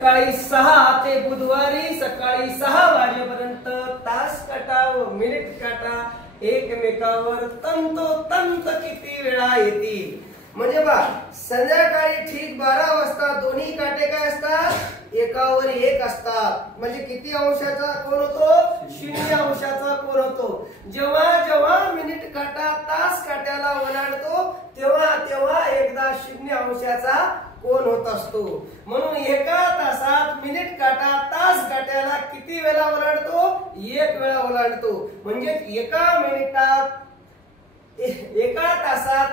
सकाळी 6 ते बुधवारी सकाळी 6 वाजेपर्यंत तास काटा व मिनिट काटा एकमेकावर तंतोतंत किती वेळा येतील। म्हणजे बा संध्याकाळी ठीक 12 वाजता दोन्ही काटे काय असतात, एकावर एक असतात। म्हणजे किती अंशाचा कोन होतो, 0 अंशाचा कोन होतो। जेव्हा जेव्हा मिनिट काटा तास काट्याला ओलांडतो तेव्हा तेव्हा एकदा 0 अंशाचा कोन होत असतो। म्हणून एका तासात मिनिट काटा तास काट्याला किती वेळा ओलांडतो, 1 वेळा ओलांडतो। म्हणजे एका तासात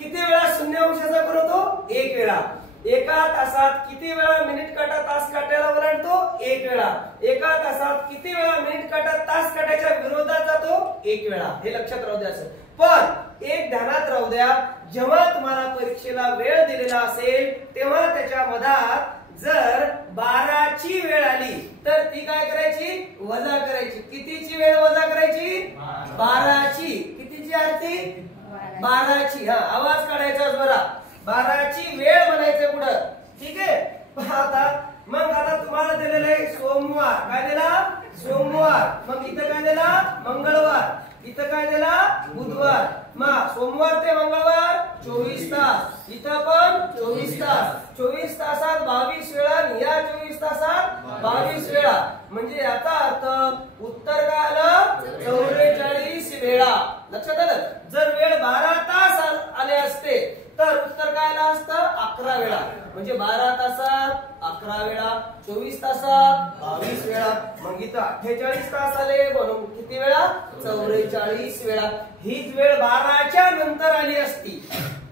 किती वेळा 0 अंशाचा कोन होतो, 1 वेळा। एका तासात किती वेळा मिनिट काटा तास काट्याला ओलांडतो, 1 वेळा। एका तासात किती वेळा मिनिट काटा तास काट्याच्या विरोधात जातो, 1 वेळा। हे लक्षात राहू द्या। पण एक ध्यानात राहू द्या, जेव्हा तुम्हाला परीक्षेला वेळ दिलेला असेल तेव्हा त्याच्या मधात जर 12 ची वेळ आली तर ती काय करायची, वजा करायची। कितीची वेळ वजा करायची, 12 ची। कितीची आरती, 12 ची। हा, आवाज काढायचा जरा, 12 ची वेळ म्हणायचं पुढे, ठीक आहे। आता तुम्हाला दिलेलं आहे सोमवार, काय दिला, सोमवार। मग इथं काय दिला, मंगळवार। इथं काय दिला, बुधवार। मग सोमवार ते मंगळवार 24 तास, इथं पण 24 तास। 24 तासात 22 वेळा, या 24 तासात 22 वेळा। म्हणजे याचा अर्थ उत्तर काय आलं, 44 वेळा। लक्षात आलं। जर वेळ 12 तास आले असते तर उत्तर काय आलं असतं, 11 वेळा। म्हणजे 12 तासात 11 वेळा, 24 तासात 22 वेळा। मग इथं 48 तास आले म्हणून किती वेळा, 44 वेळा। हीच वेळ 12 च्या नंतर आली असती,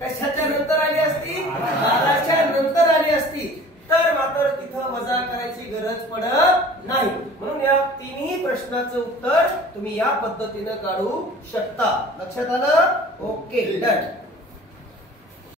कशाच्या नंतर आली असती, 12 च्या नंतर आली असती तर मात्र तिथं वजा करायची गरज पडत नाही। म्हणून या तिन्ही प्रश्नाचं उत्तर तुम्ही या पद्धतीने काढू शकता। लक्षात आलं, ओके, डन।